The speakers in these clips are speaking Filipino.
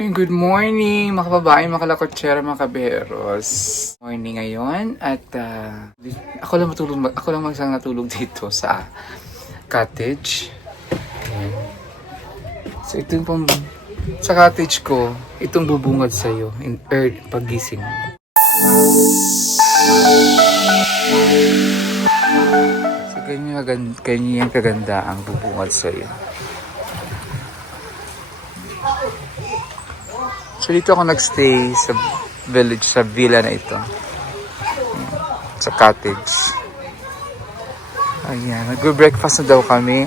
Good morning mga kababae, mga kalakotsera, mga kaberos. Morning ngayon at ako lang magsang natulog dito sa cottage. Ayan. So ito yung sa cottage ko, itong bubungad sa'yo in earth pagising. So ganyan kaganda ang bubungad sa'yo. So dito ako nagstay sa village, sa villa na ito. Sa cottage. Ayan, nag-breakfast na daw kami.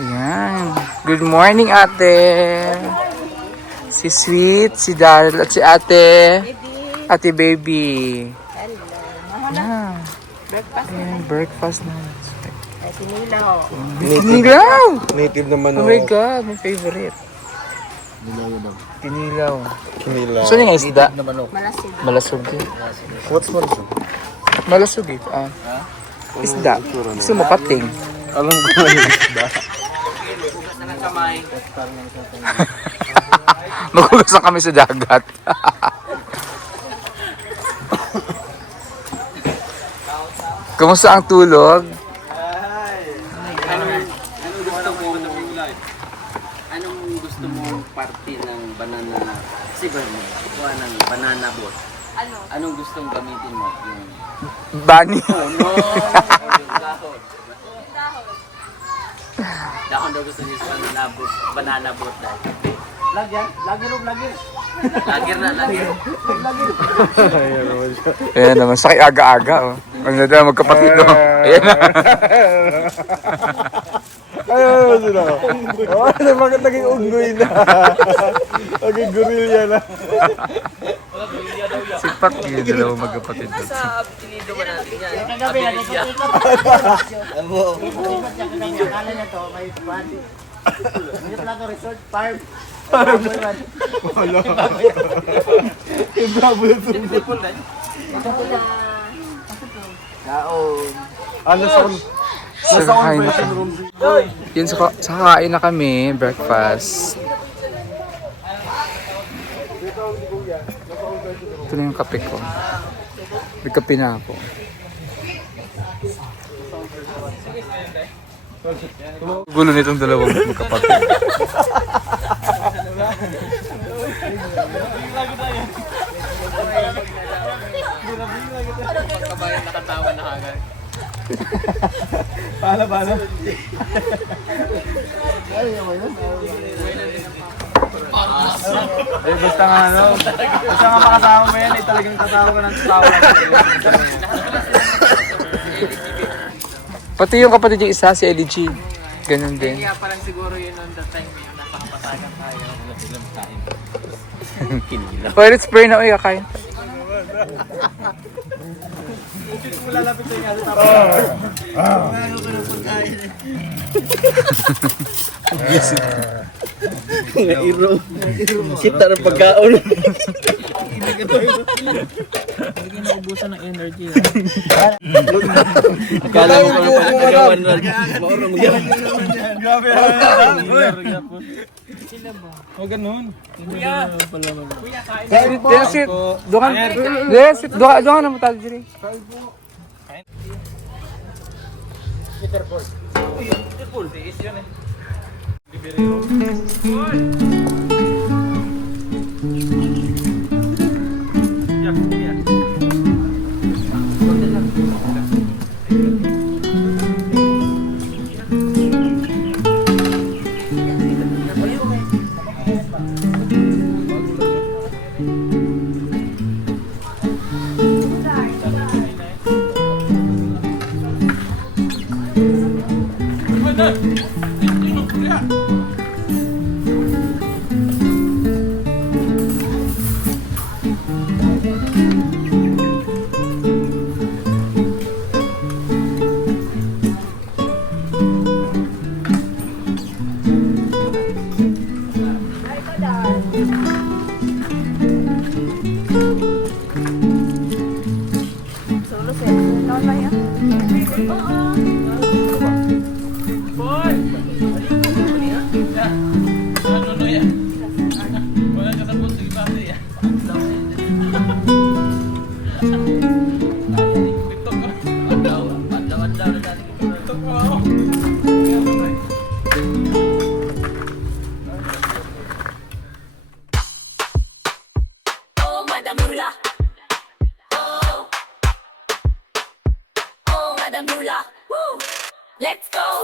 Ayan. Good morning, ate. Si Sweet, si Daryl, at si ate. Ate baby. Hello. Breakfast. Ayan, breakfast na. Ay, sinilaw. Tinilaw! Native naman. Oh my God, my favorite. Tinilaw. Kinilaw. Gusto niya isda? Malasig. Malasog din. What's malasog? Malasog eh. Isda. Gusto mo pating? Alam ko na yung isda. Maghugas na kami sa dagat. Kumusta ang tulog? Anong gusto mong parte ng banana? Kasi ba mo? Kuha ng banana boat. Anong gustong gamitin mo? Yung Bani. no. Dahon. Dahon daw gusto niya sa banana boat dahil. Lagyan na. Ayan naman, sakay aga-aga. Oh. Ang nada, magkapatid. Oh. Ayan na. Ayun sila. Oh, bakit naging unggoy na? Naging gorilya na. Sipak yun, dalawang magkapatid. Sa tinido mo natin yan. Kagabi, Abilisya. akala niya to, may body. Hindi pala to resort, farm. Wala. Yung bravo na ito. Ito pala. Kaon. Ano sa So, kain na conversion kami. room? Yun, sa kain na kami, breakfast. Ito na yung kape ko. May kape na ako. Gulo nitong dalawang magkapatid. Pagkabayan nakatawa na agad. Paano? Basta nga basta nga makasama mo yan, talagang tatawa ka ng tawa. Pati yung kapatid yung isa, si Ellie G. Ganun din. Kaya parang siguro yun on the time napakapatagan tayo. Kinilaw. Well, it's spray na. Uy, kakain. Lalapit tayo nga sa tapo. Iro. Kita ng pagkaon. Hindi naubusan ng energy. Akala mo kung pagkagawan na. Maurong yan. Grabe. Sila ba? Huwag ganun. Kuya! Desit. Doon Desit. Doon na mo tayo diri.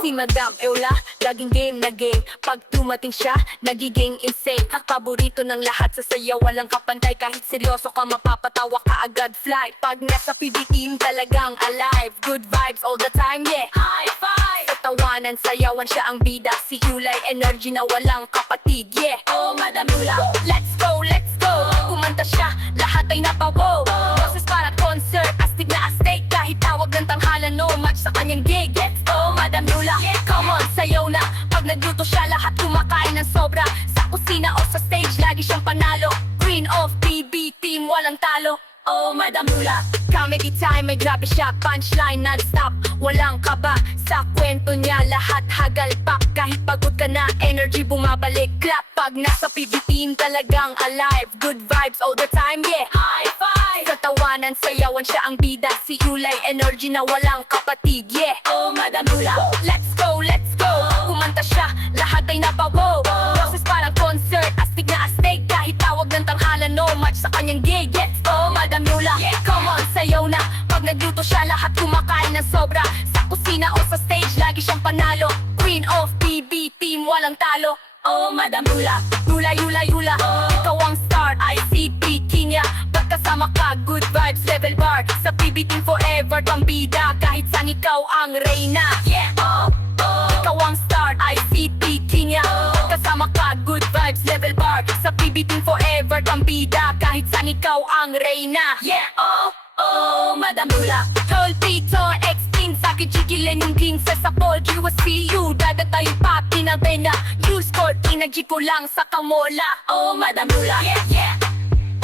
Si Madam Eula, laging game na game. Pag tumating siya, nagiging insane. Ang paborito ng lahat sa sayaw, walang kapantay. Kahit seryoso ka, mapapatawa ka agad fly. Pag nasa PB team, talagang alive. Good vibes all the time, yeah. High five! Sa tawanan, sayawan siya ang bida. Si Eula'y energy na walang kapatid, yeah. Oh, Madam Eula, let's go, let's go. Kumanta siya, lahat ay napawo. Boses para concert, astig na astig. Kahit tawag ng tanghalan, no match sa kanyang gig. Let's go, Madam Eula, come on, sayaw na. Pag nagluto siya, lahat kumakain ng sobra. Sa kusina o sa stage, lagi siyang panalo. Queen of PB team, walang talo. Oh, Madam Eula, comedy time, may grabe siya. Punchline non-stop, walang kaba. Sa kwento niya, lahat hagalpak. Kahit pagod ka na, energy bumabalik. Clap pag nasa PB team, talagang alive. Good vibes all the time, yeah. High five! Sa tawanan, sayawan siya ang bida. Si Eula'y energy na walang kapatid, yeah. Oh, Madam Eula, let's go, let's go. Kumanta siya, lahat ay napawo. Boses parang concert, astig na astig. Kahit tawag ng tanghalan, no match sa kanyang gig. Let's go, Madam Eula, come on, sayaw na. Pag nagluto siya, lahat kumakain ng sobra. Sa kusina o sa stage, lagi siyang panalo. Queen of PB team, walang talo. Oh, Madam Eula, Eula, Eula, Eula. Ikaw ang star, ICP Kenya. Ba't kasama ka, good vibes, level bar. Sa PB team forever, pambida. Kahit saan ikaw ang reyna. Yeah, oh, oh. Ikaw ang star, ICP Kenya. Ba't kasama ka, good vibes, level bar. Sa PB team forever, pambida. Kahit saan ikaw ang reyna. Yeah, oh, oh, Madam Eula. Tol, Tito, X-King, Saki, Chiki, Lenin, King, Sesapol, GUSPU, Dada tayo pa, Pinabena, U-Score, Energy ko lang sa kamola. Oh, Madam Eula, yeah, yeah.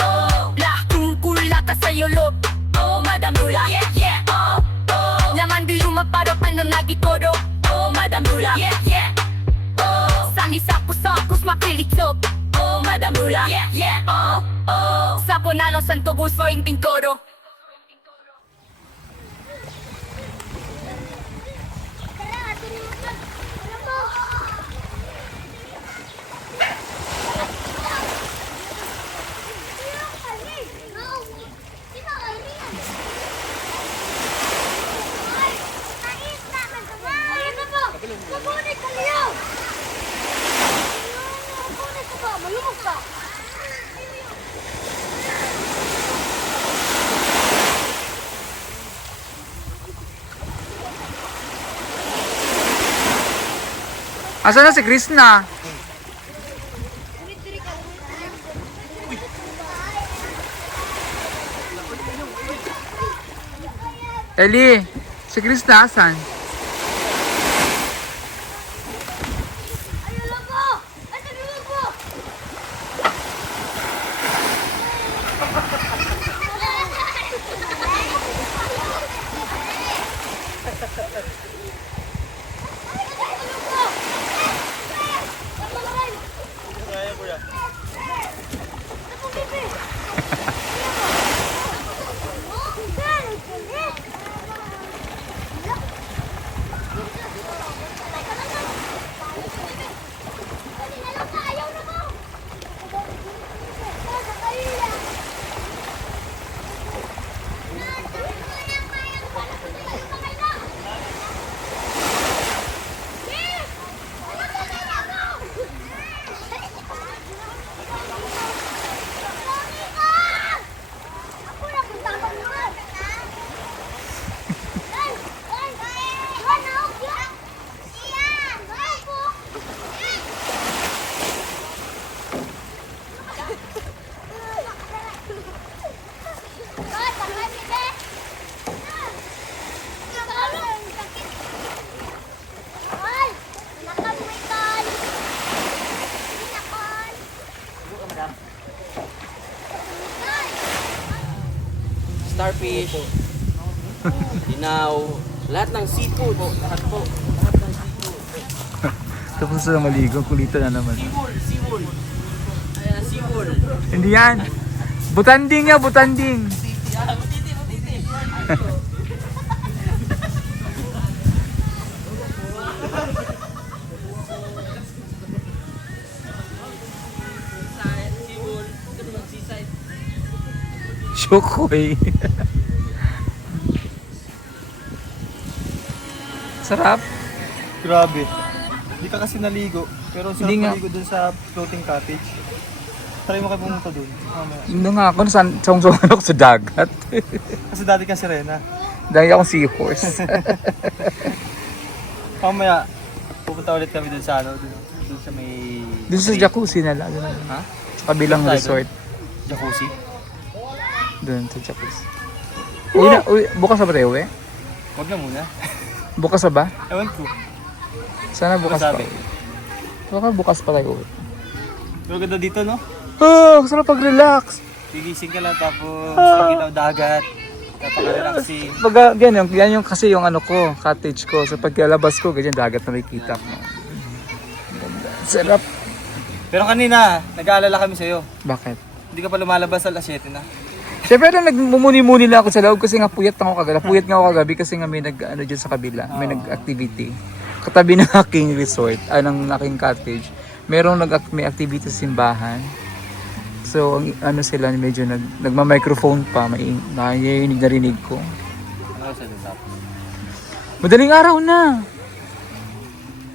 Oh, lahong kulata sa yolop. Oh, Madam Eula, yeah, yeah. Oh, oh, laman di lumaparo, ano nagitoro. Oh, Madam Eula, yeah, yeah. Oh, sangi sa pusakos makilitsop. Oh, Madam Eula, yeah, yeah. Oh, oh, sa Bonano, Santo Gusto, yung Pintoro. Malumog ka! Asa na si Krishna? Eli, si Krishna asan? Ay, alam mo! Ay, sabihin mo! Starfish, dinaw, lahat ng seafood. Lahat po. Lahat ng seafood. Tapos sa maligo, kulito na naman. Seafood. Ayan, seafood. Hindi yan. Butanding nga, butanding. Shokoy. Sarap. Grabe. Hindi ka kasi naligo. Pero sarap Hindi nga. maligo dun sa floating cottage. Try mo kayo pumunta dun. Mamaya. Hindi nga ako, saan ako sa dagat. Kasi dati ka sirena. Dahil akong seahorse. Mamaya, pupunta ulit kami dun sa ano, dun sa may... Doon sa jacuzzi na lang. Ha? Sa kabilang Tayo resort. Jacuzzi? Doon sa jacuzzi. Bukas na ba tayo, uwi? Huwag na muna. Bukas na ba? Ewan ko. Sana bukas pa. Sabi. Baka bukas pa tayo uwi. Pero ganda dito, no? Oh, sarap pag-relax. Gigising ka lang tapos nakita dagat. Napaka-relaxing. Pag yan yung kasi yung ano ko, cottage ko. So pagkalabas ko, ganyan dagat na nakikita mo. Ganda. Sarap. Pero kanina, nag-aalala kami sa'yo. Bakit? Hindi ka pa lumalabas sa 7 na. Siyempre na nagmumuni-muni lang ako sa loob kasi nga puyat ako kagabi. Puyat nga ako kagabi kasi nga may nag-ano dyan sa kabila. May nag-activity. Katabi ng aking resort, ng aking cottage. Merong may activity sa simbahan. So, ano sila, medyo nagma-microphone pa. Narinig ko. Ano sa dun tapos? Madaling araw na.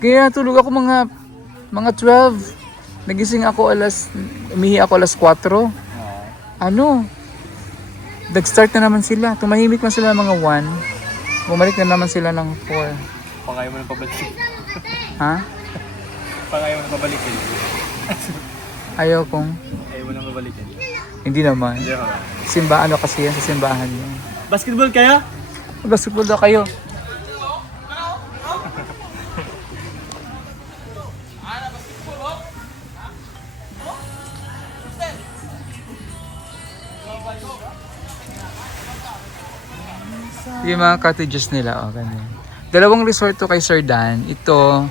Kaya tulog ako mga 12. Nagising ako umihi ako alas 4. Ano? Nag-start na naman sila. Tumahimik na sila mga 1. Bumalik na naman sila ng 4. Pangayaw mo nang pabalikin. Ha? Pangayaw mo nang pabalikin. Ayaw kong. Ayaw mo nang pabalikin. Hindi naman. Hindi ako. Ano kasi yan sa simbahan niya. Basketball kaya? Basketball daw kayo. Yung mga cottages nila, ganyan. Dalawang resort to kay Sir Dan. Ito,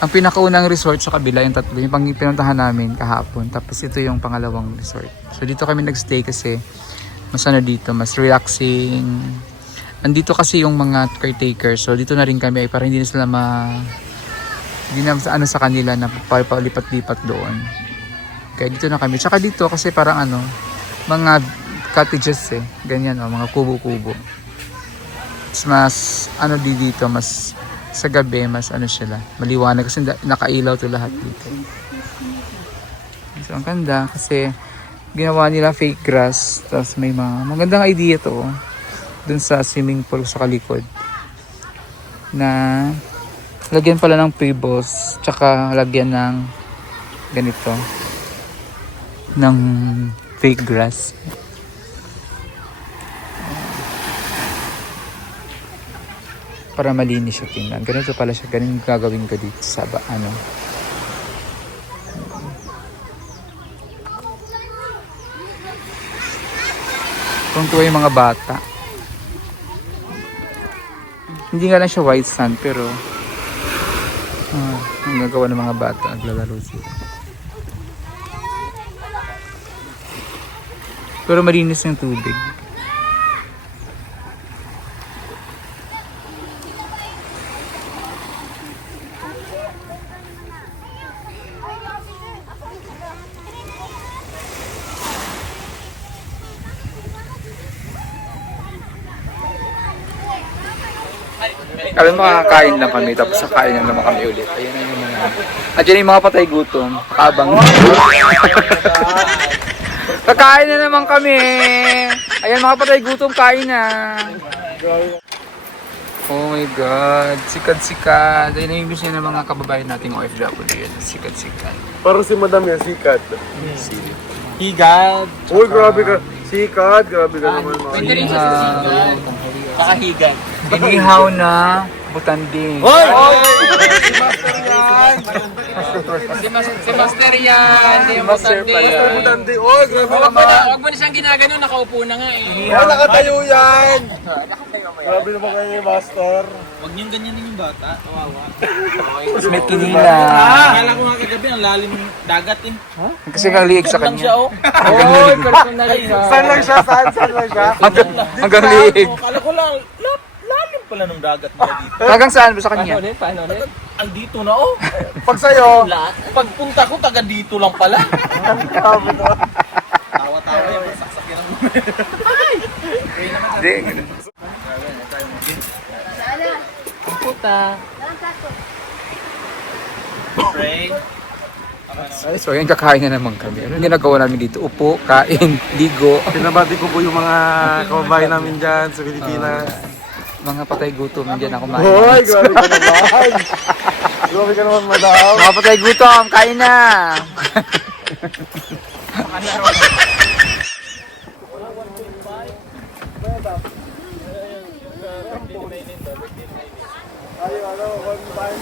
ang pinakaunang resort sa kabila, yung tatlo, yung pinuntahan namin kahapon. Tapos ito yung pangalawang resort. So dito kami nagstay kasi mas dito, mas relaxing. Andito kasi yung mga caretakers. So dito na rin kami para hindi na sila hindi na sa kanila na palipat-lipat doon. Kaya dito na kami. Tsaka dito kasi parang mga cottages ganyan mga kubo-kubo. Mas dito, mas sa gabi, mas sila, maliwanag kasi nakailaw to lahat dito. So ang ganda kasi ginawa nila fake grass, tapos may magandang idea to dun sa swimming pool sa kalikod na lagyan pala ng pebbles, tsaka lagyan ng ganito ng fake grass. Para malinis siya tingnan. Ganito pala siya. Ganun gagawin ko dito sa Kung tuwa yung mga bata. Hindi nga lang siya white sand pero ang gagawa ng mga bata. Naglalaro sila. Pero malinis yung tubig. Alam mo, makakain lang kami, tapos kakain lang naman kami ulit. Ayan na yung mga... Diyan yung mga patay gutom, kakabang. Kakain na naman kami! Ayan mga patay gutom, kain na! Oh my God, sikat-sikat. Ayan na yung gusto ng mga kababayan nating OFW. Sikat-sikat. Parang si Madam yan, sikat. Higad. Uy, grabe ka. Sikat, grabe ka naman mga. Pakahigay. Inihaw na butanding. Hoy! Si Master yan. Si Master pala. Butandi. Oy, grabe Huwag naman. mo na siyang ginagano, nakaupo na nga eh. Oh, nakatayo yan. Grabe naman kayo, Master. Huwag niyong ganyan yung bata. Kawawa. Tapos may kinila. Akala ko nga kagabi, ang lalim ng dagat eh. Kasi kang liig sa Lang siya kanya. oh. Hanggang liig. Saan lang siya? Saan lang siya? Hanggang liig. Akala ko lang, lalim pala ng dagat mo dito. Hanggang saan ba sa kanya? Paano ulit? Ay, dito na oh. Pag sa'yo, Pagpunta ko, taga dito lang pala. grabe naman. Tawa-tawa yan, masaksak yan. Hindi. Puta. Dalang kaso. Pray. Ay, so yan, kakain na naman kami. Anong ginagawa namin dito? Upo, kain, ligo. Pinabati ko po yung mga kababayan namin dyan sa Pilipinas. Mga patay gutom, hindi na kumain. Hoy, grabe ka naman! Grabe ka naman, madam! Mga patay gutom, kain na! Ay, ano, one time.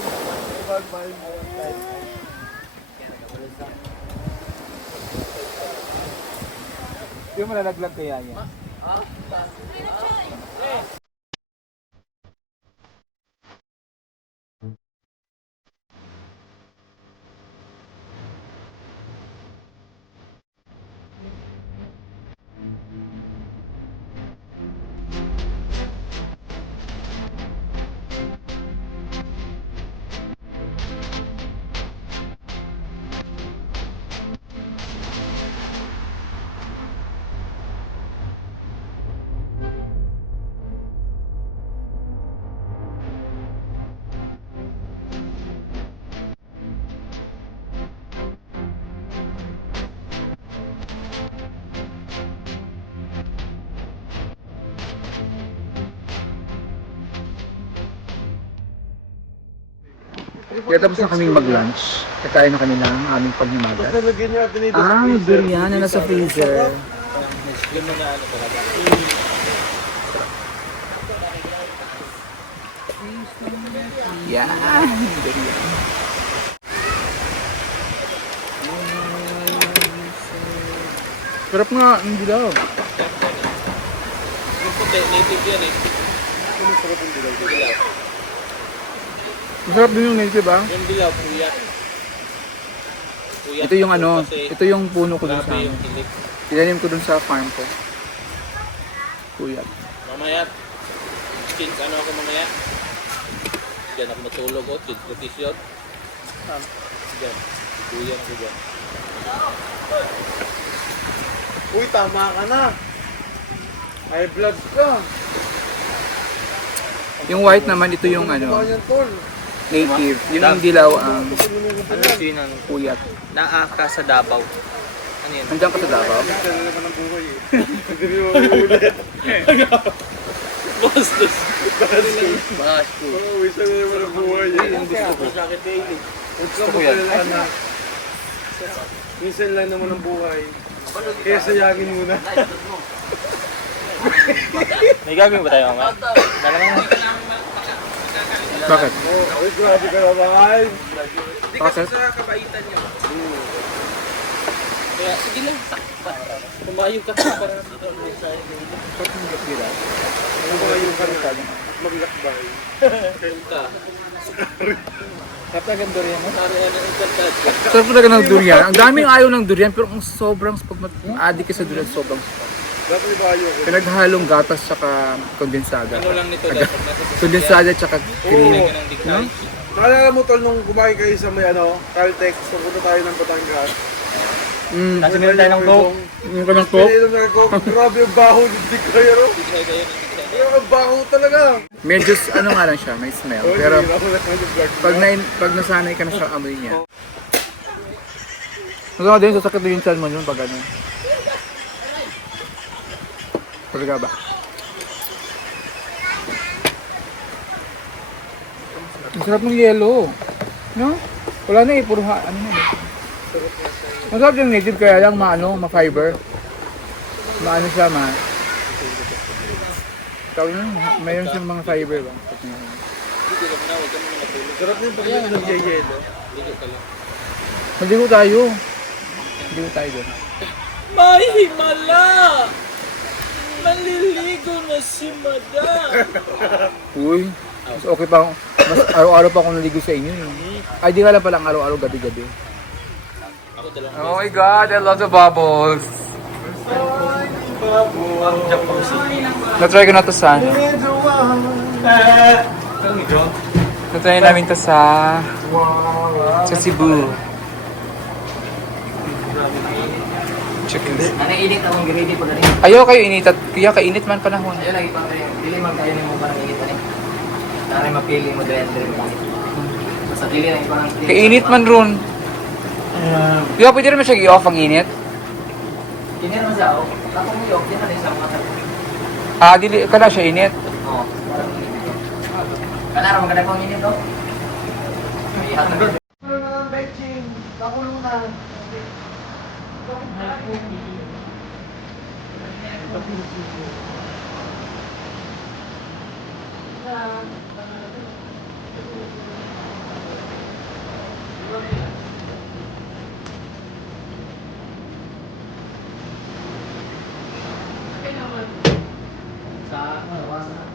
Yung malalaglag kaya yan. Kaya tapos na kaming mag-lunch. Kakain na kami ng aming paghimagas. Nalagyan niya natin ito sa Ah, freezer. durian na nasa freezer. Yan, durian. Sarap nga, ang dilaw. Masarap din yung native ah. Yung dilaw, puyat. Ito yung ano, ito yung puno ko dun sa amin. Tinanim ko dun sa farm ko. Kuya. Mamaya, skins ano ako mamaya? Diyan ako matulog o, kids protection. Diyan, kuyan ko dyan. Uy, tama ka na! May vlog ka! Yung white naman, ito yung ano, Ayan, tol! native. Yung dilaw ang Ano yun ang puyat. naaka sa Davao? Ano yun? Nandiyan ka sa Davao? Kaya naman ang buhay eh. Hindi mo maulit. Bastos! Oo, isa na naman ang buhay eh. Yung gusto ko sa akin kayo eh. Huwag ka magkalala na. Minsan lang naman ang buhay. Kaya sayangin muna. May gagawin ba tayo mga? Bakit? Oh, uy, grabe ka naman. Bakit? Sa kabaitan niyo. Kaya sige lang, sakpa. Kumayo ka pa para dito ang mensahe ko. Ano ba yung kanta? Maglakbay. Kaya ka. Katagan durian mo? Pare ano ang kanta? Sarap talaga ng durian. Ang daming ayaw ng durian, pero ang sobrang, pag adik ka sa durian, sobrang Dapat ba ayoko? pinaghalong gatas tsaka kondensada. Ano lang nito dahil pag nasa Kondensada tsaka cream. Oo. ng digtay. Naalala mo tol nung kumain kayo sa may ano, Caltex, pupunta tayo ng Batangas. Kasi meron tayo ng Coke. Yung ka ng Coke. Pinainom na ng Coke. Grabe ang baho ng digtay, ano? Digtay kayo ng digtay. Pero ang baho talaga. Medyo ano nga lang siya, may smell. Oh, Pero hindi ako lang yung vlog. pag nasanay ka na sa amoy niya. Masama din, sasakit din yung salmon yun pag ano. Talaga ba? Ang sarap ng yelo. No? Wala na eh, puro ano na eh. Masarap yung native kaya lang ma-fiber. Maano siya, tawag yun, mayroon siyang mga fiber ba? Sarap yung pag-inom ng yelo. Maligo tayo. Maligo tayo doon. May himala! Maliligo na si Madam! Uy, mas okay pa ako. Mas araw-araw pa ako naligo sa inyo eh. Ay, di ka lang palang araw-araw, gabi-gabi. Oh my God, I love the bubbles. Na-try ko na to sa ano. Na-try namin to sa Cebu. Chicken. Ano init akong giridi po na rin. Ayaw kayo init at kaya kainit man panahon. Ayun lagi pa rin. Dili man kayo ni mo parang init na rin. Naray mapili mo dahil mo. Sa dili na iba ng Kainit man ron. Di ba pwede naman siya i-off ang init? Kini naman siya, oh. Tapos mo yung, yan na siya mga sabi. Ah, dili ka na siya init. Oo, parang init. Kana naman kada kong init, no? Sa ano, wasa.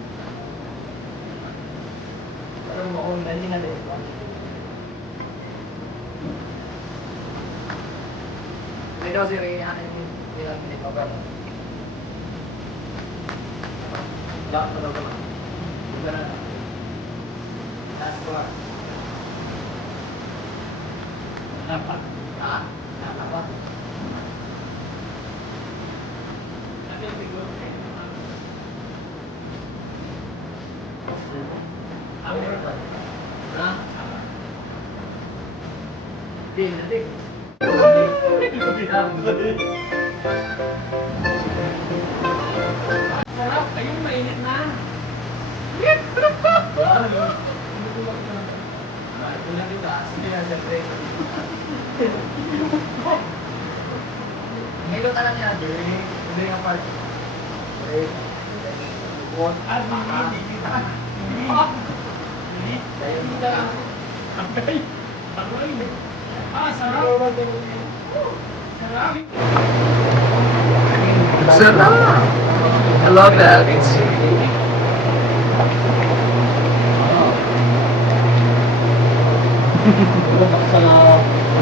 Parang mo online din na dito. Pero si Rihanna yung bilang nito ba? Jack na daw ba? Buka na. Last one. Apa? Ah? Apa? Tapi siguro sarap, ayun mainit na. Ngayon ka lang yan. Hindi nga part. Sarap! I love that.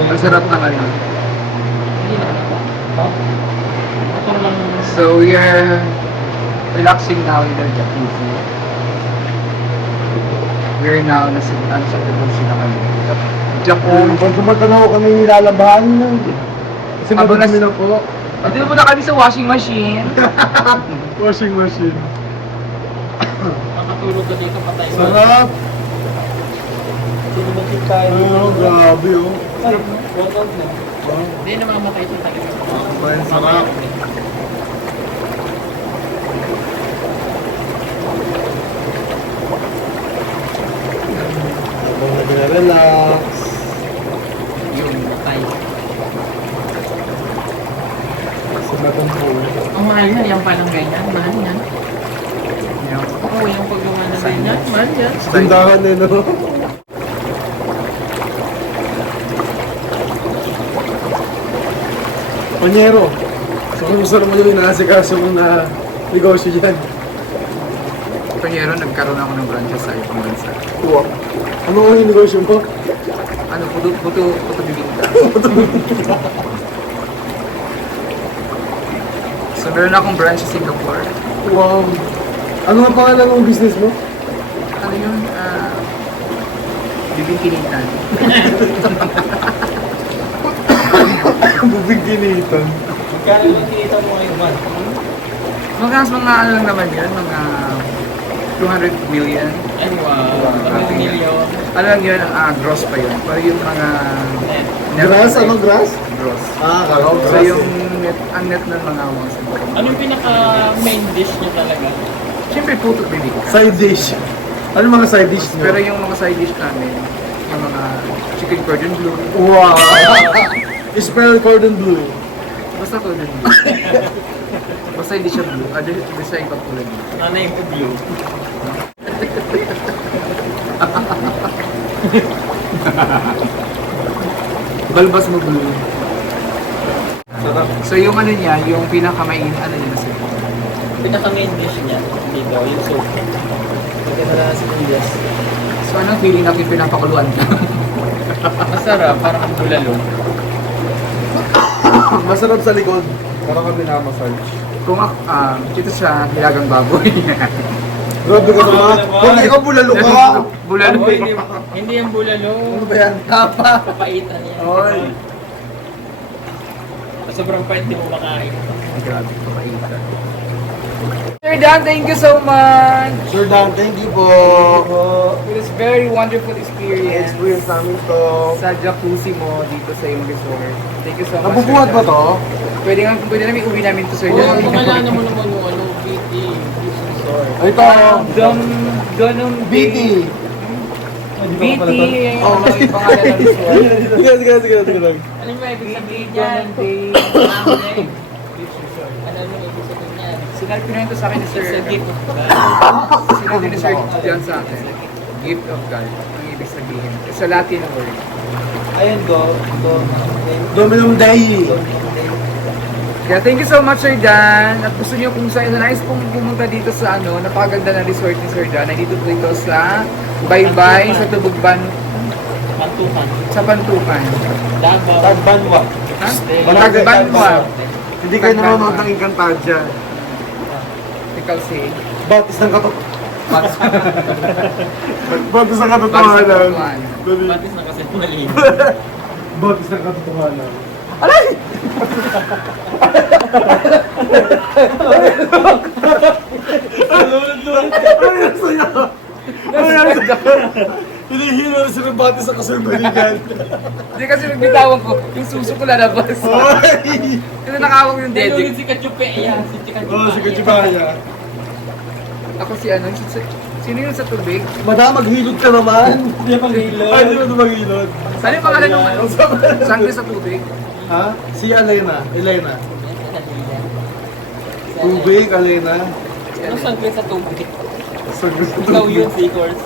Ang sarap na ngayon. So we are relaxing now in the jacuzzi. We're now nasa jacuzzi na kami. Jacuzzi. Pag sumatanaw kami nilalabahan na. Kasi Habang madami na po. Dito po na kami sa washing machine. Washing machine. Makatulog ka dito patay. Sarap! Sino ba yung tayo? Oh, grabe oh. Workout na. Hindi na mamatay sa tayo. Ang sarap. Habang nag-relax. Yung matay. Sa matang pool. Ang mahal na, yung palang ganyan. Mahal yan. Oo, yung paggawa na ganyan. Mahal yan. Tindahan eh, no? Panyero. So, kung gusto naman yung inaasikaso mo na negosyo dyan. Panyero, nagkaroon ako ng branches sa ibang bansa. Wow. Ano ang yung negosyo mo? Ano, puto bibingka. So meron akong branch sa Singapore. Wow. Ano ang pangalan ng business mo? Ano yun? Bibingkinitan. Bubiginitan. Kaya lang kinita mo ngayon man. Mga ano lang naman yun, mga 200 million. Ay, wow. Ang milyon. Ano lang yun, gross pa yun. Pero yung mga... net Grass? price, Ano grass? Gross. Ah, kala ko So grass. yung net, ang net ng mga mga siguro. Ano yung pinaka-main dish niya talaga? Siyempre puto bibingka. Side dish. Ano mga side dish nyo? Pero yung mga side dish namin, yung mga chicken cordon bleu, Wow! Spell cordon bleu. basta cordon bleu. Basta hindi siya blue, basta ibang kulay blue. Nanay ko blue. Balbas mo blue. Sarap. So yung ano niya, yung pinakamain, ano niya nasa Pinaka-main dish niya dito, yung soup. Maganda na sa Pilipinas. So anong feeling natin pinapakuluan ka? Masarap, parang ang bulalo. Masarap sa likod. Parang kami na-massage. Kung dito sa Hilagang Baboy. Grabe ka naman. Kung ikaw bulalo ka. Bulalo. Oh, hindi yung bulalo. Ano ba yan? Tapa. Papaitan yan. Oy. Sobrang pait, di mo makain. Grabe, kapaitan. Sir Dan, thank you so much. Sir Dan, thank you po. It was very wonderful experience. Experience namin to. Sa jacuzzi mo dito sa iyong resort. Thank you so much. Nabubuhat Sir ba Dan. to? Pwede namin uwi namin to Sir Oo, Dan. pangalan mo naman yung ano, BT. Ito. Donong BT. BT. Ano yung pangalan ng resort? Sige lang. Ano yung ibig sabihin Donong Day. Ano yung ibig sabihin niyan? Pinento sa akin ni Sir. It's a gift of God. Sinabi ni Sir John sa akin. Gift of God. Ang ibig sabihin. It's a Latin word. Ayun, Dominum Dei. Kaya thank you so much Sir Dan. At gusto niyo kung sa nais pong pumunta dito sa napakaganda na resort ni Sir Dan. Nandito po ito sa Baybay, sa Tubugban, Pantukan. sa Pantukan. Davao. Tagbanwa. Ha? Barangay Tagbanwa. Hindi kayo nanonood ng Encantadia. Ikaw si Batis ng katotohanan. Batis ng katotohanan. Pantukan. Dali. Batis na kasi mali. Batis ng katotohanan. Hinihilo na sila batis sa kasundaligan. Hindi kasi nagbitawan ko, yung suso ko lalabas. Oy! Kasi nakawag yung Dahil dede. si Kachupe, yan. Si Kachupe. Oo, si Kachibaya. Ako si sino yun sa tubig? Madam, maghilod ka naman. Hindi maghilod. Ay, hindi mo maghilod. Ano yung pangalan ng sangre sa tubig? Ha? Si Elena. Elena. Tubig, Elena. Ano sangkwe sa tubig? Saglit sa Ikaw tubig. yun, Seahorse.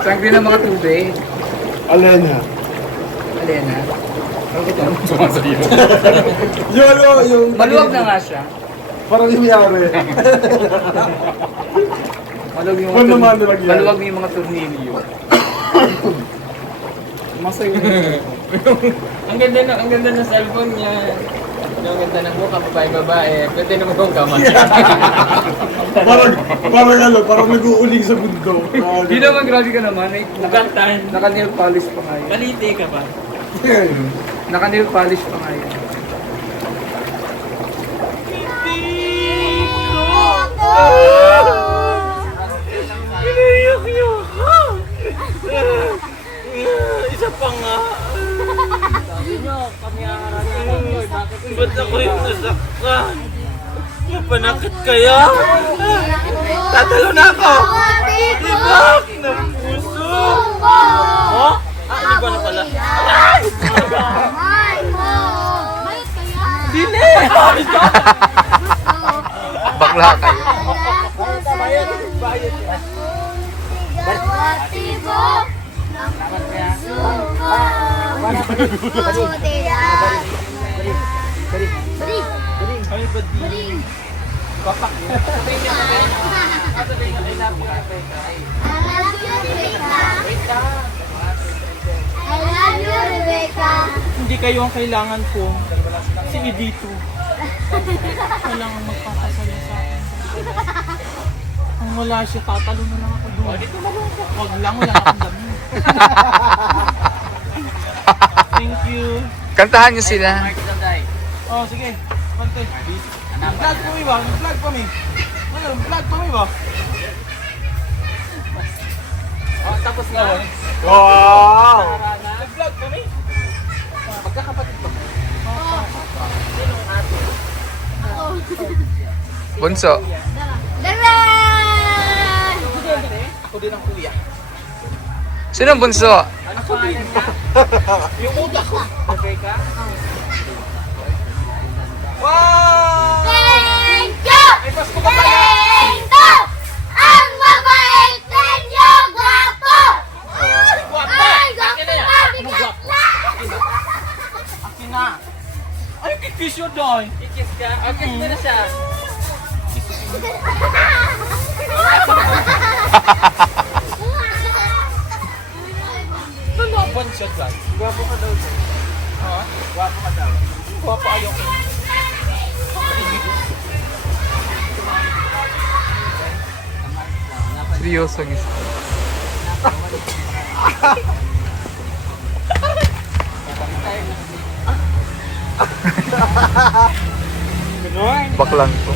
Sangre ng mga tubig. Elena. Alena. Yung ano, yung... Maluwag na nga siya. Parang yung yari. Maluwag yung Ano naman nilagyan? maluwag yung mga tornilyo. Masaya Ang ganda ng cellphone niya. Ang ganda ng mukha, babae. Pwede naman kong kamay. Parang nag-uuling sa mundo. Di naman, grabe ka naman. Bugatan. Naka-nail polish pa nga yun. Kalite ka ba? Naka-nail polish pa nga yun. Isa pa nga. Sabi nyo, kami aaralan. Ba't ako yung nasaktan? Mapanakit kaya? Tatalo na ako! Tibak ng puso! Oh? Ano ba na pala? Dili! Bakla kayo. Ay, ba't di? Papak. I love you, Rebecca. Hindi kayo ang kailangan ko. Si Ibito. Kailangan magpapasaya sa akin. Ang wala siya, tatalo na lang ako doon. Wag lang, wala akong dami. Thank you. Kantahan niyo sila. Oh, sige. Konti. Vlog pa mi ba? Vlog pa mi. Ano, vlog pa mi ba? Oh, tapos na. Wow! Vlog pa mi. Magkakapatid ba? Bunso. Daran! Ako din ang kuya. Sino ang bunso? Ako din. Yung utak ko. Rebecca? Wow! Thank you! Ay, Pasko ka pala! Thank you! Ang mabait ninyo, gwapo! Guwapo! Ay, Akin na yan! gwapo! Ano guwapo? Akin na! Ay, kikis yun doon! Kikis ka? Okay, kiss mo na siya. Ano ang one shot lang? Guwapo ka daw doon. Ha? Guwapo ka daw. Guwapo ayaw ko. Seryoso ang isa. Baklang to.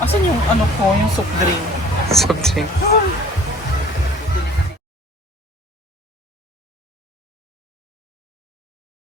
Asan yung ano ko, yung soft drink? Soft drink.